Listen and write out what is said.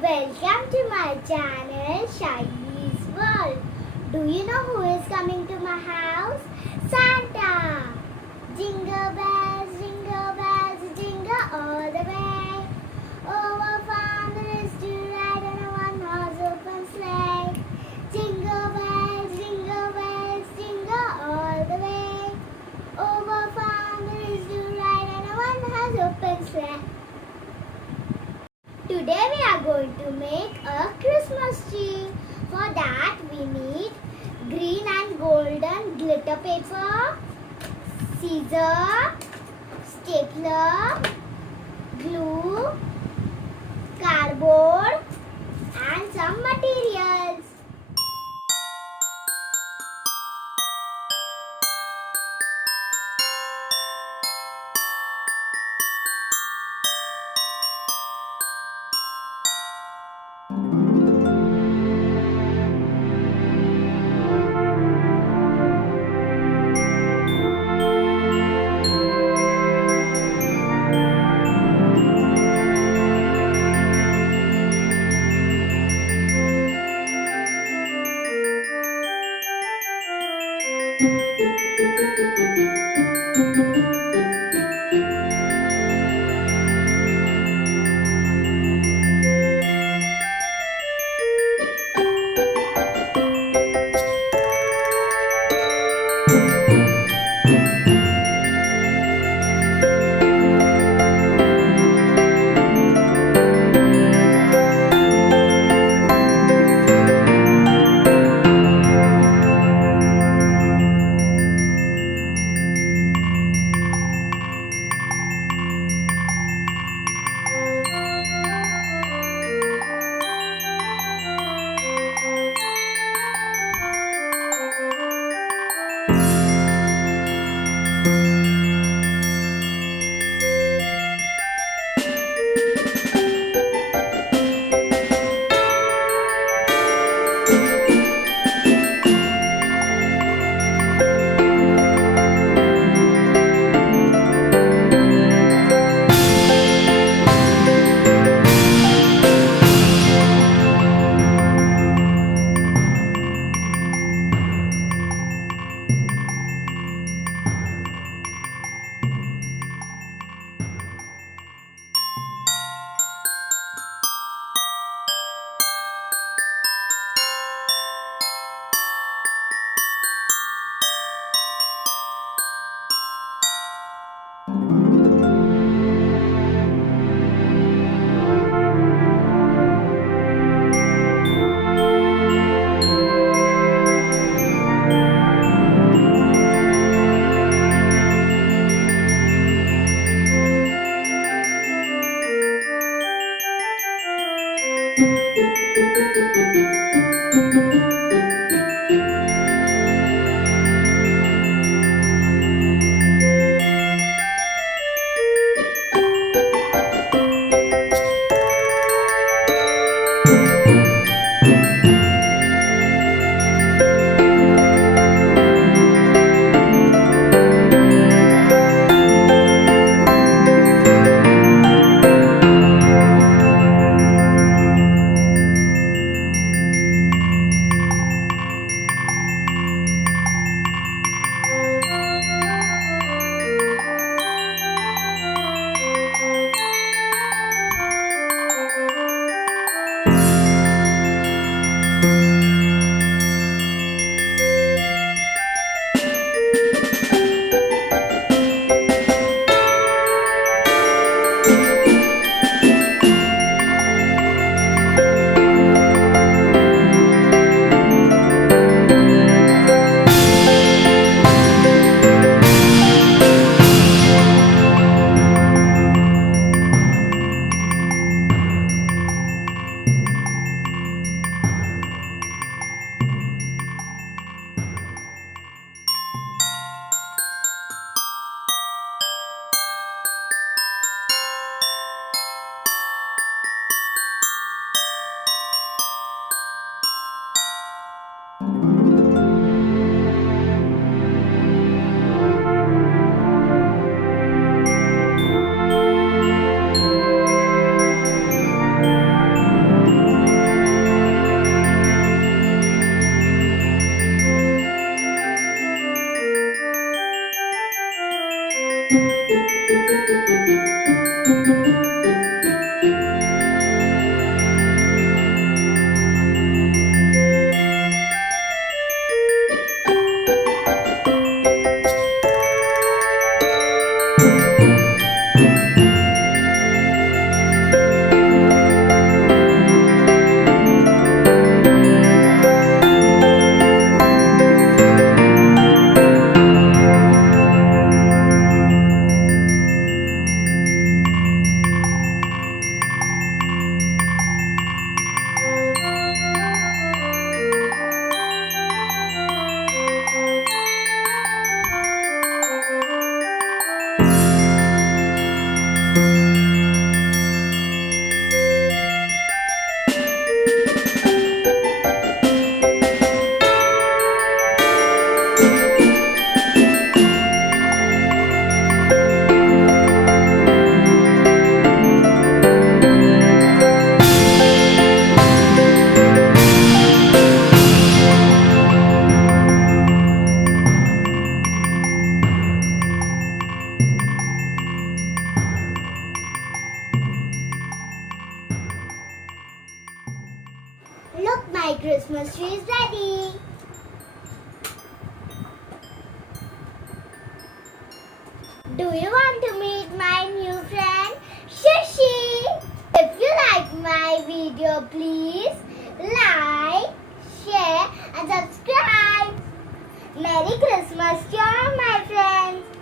Welcome to my channel Shai's World. Do you know who is coming to my house? Santa! Jingle bells, jingle all the way. Oh, what fun it is to ride on a one-horse open sleigh. Jingle bells, jingle all the way. Oh, what fun it is to ride on a one-horse open sleigh. Today we are going to make a Christmas tree. For that we need green and golden glitter paper, scissors, stapler, glue, cardboard and some materials. My Christmas tree is ready. Do you want to meet my new friend, Shashi? If you like my video, please like, share and subscribe. Merry Christmas to all my friends.